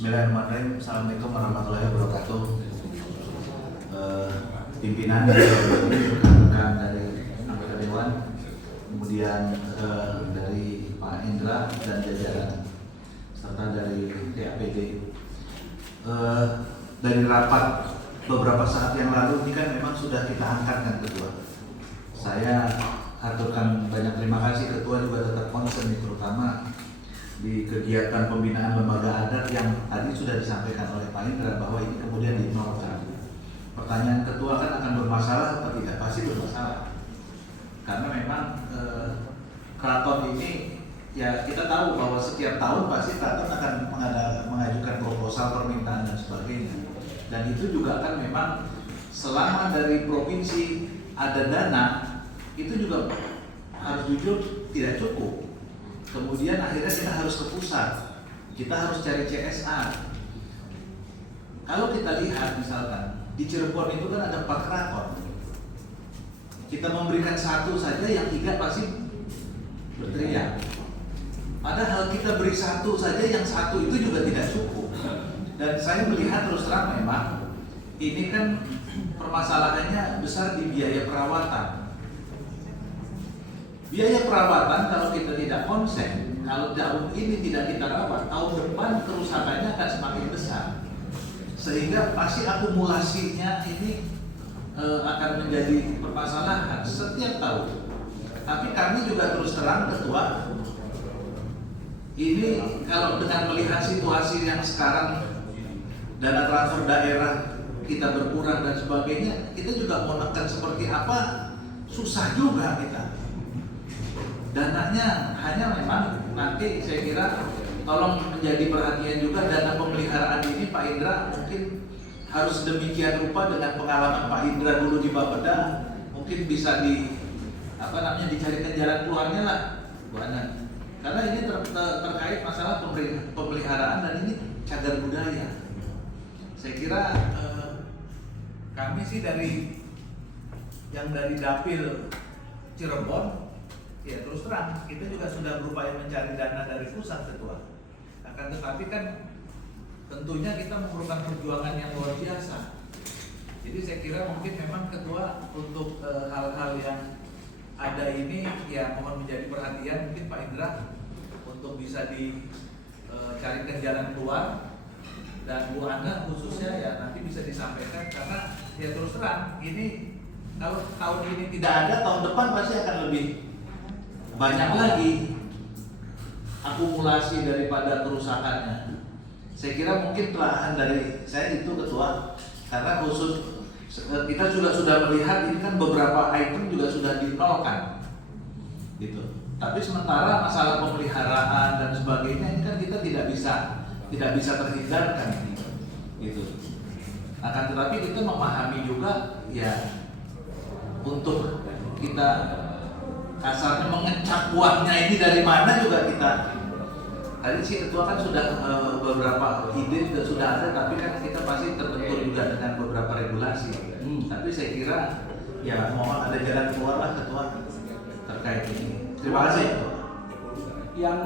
Bismillahirrahmanirrahim. Assalamualaikum warahmatullahi wabarakatuh. Pimpinan dari rekan dari anggota dewan, kemudian dari Pak Indra dan jajaran, serta dari TAPD. Dari rapat beberapa saat yang lalu ini kan memang sudah kita angkatkan Ketua. Saya aturkan banyak terima kasih Ketua juga tetap konsen terutama di kegiatan pembinaan lembaga adat yang tadi sudah disampaikan oleh Pak Indra bahwa ini kemudian dinolkan. Pertanyaan Ketua kan akan bermasalah atau tidak? Pasti bermasalah. Karena memang keraton ini ya kita tahu bahwa setiap tahun pasti keraton akan mengajukan proposal permintaan dan sebagainya. Dan itu juga kan memang selama dari provinsi ada dana itu juga harus jujur tidak cukup. Kemudian akhirnya kita harus ke pusat, kita harus cari CSA. Kalau kita lihat misalkan di Cirebon itu kan ada 4 keraton, kita memberikan 1 saja, yang 3 pasti berteriak. Padahal kita beri 1 saja, yang 1 itu juga tidak cukup. Dan saya melihat terus terang memang ini kan permasalahannya besar di biaya perawatan. Biaya perawatan kalau kita tidak konsen, kalau tahun ini tidak kita rawat, tahun depan kerusakannya akan semakin besar. Sehingga pasti akumulasinya ini akan menjadi permasalahan setiap tahun. Tapi kami juga terus terang Ketua, ini kalau dengan melihat situasi yang sekarang dana transfer daerah kita berkurang dan sebagainya, kita juga mau menekan seperti apa, susah juga kita. Dananya hanya memang nanti saya kira tolong menjadi perhatian juga dana pemeliharaan ini Pak Indra mungkin harus demikian rupa dengan pengalaman Pak Indra dulu di Bapeda, mungkin bisa dicarikan jalan keluarnya lah Bu Ana. Karena ini terkait masalah pemeliharaan dan ini cagar budaya. Saya kira kami sih dari Dapil Cirebon, ya terus terang kita juga sudah berupaya mencari dana dari pusat Ketua. Akan tetapi kan tentunya kita memerlukan perjuangan yang luar biasa. Jadi saya kira mungkin memang Ketua untuk hal-hal yang ada ini ya mohon menjadi perhatian mungkin Pak Indra untuk bisa dicarikan jalan keluar, dan Bu Ana khususnya ya nanti bisa disampaikan karena ya terus terang ini kalau tahun ini tidak ada, tahun depan pasti akan lebih banyak lagi akumulasi daripada kerusakannya. Saya kira mungkin telahan dari saya itu Ketua, karena khusus kita sudah melihat ini kan beberapa item juga sudah dinolkan, gitu. Tapi sementara masalah pemeliharaan dan sebagainya ini kan kita tidak bisa terhindarkan, gitu. Akan tetapi kita memahami juga ya untuk kita kasarnya mengecap uangnya ini dari mana juga kita. Tadi sih Ketua kan sudah beberapa ide sudah ada, tapi kan kita pasti terbentur juga dengan beberapa regulasi. Tapi saya kira ya mohon ada jalan keluar lah Ketua terkait ini. Terima kasih. Yang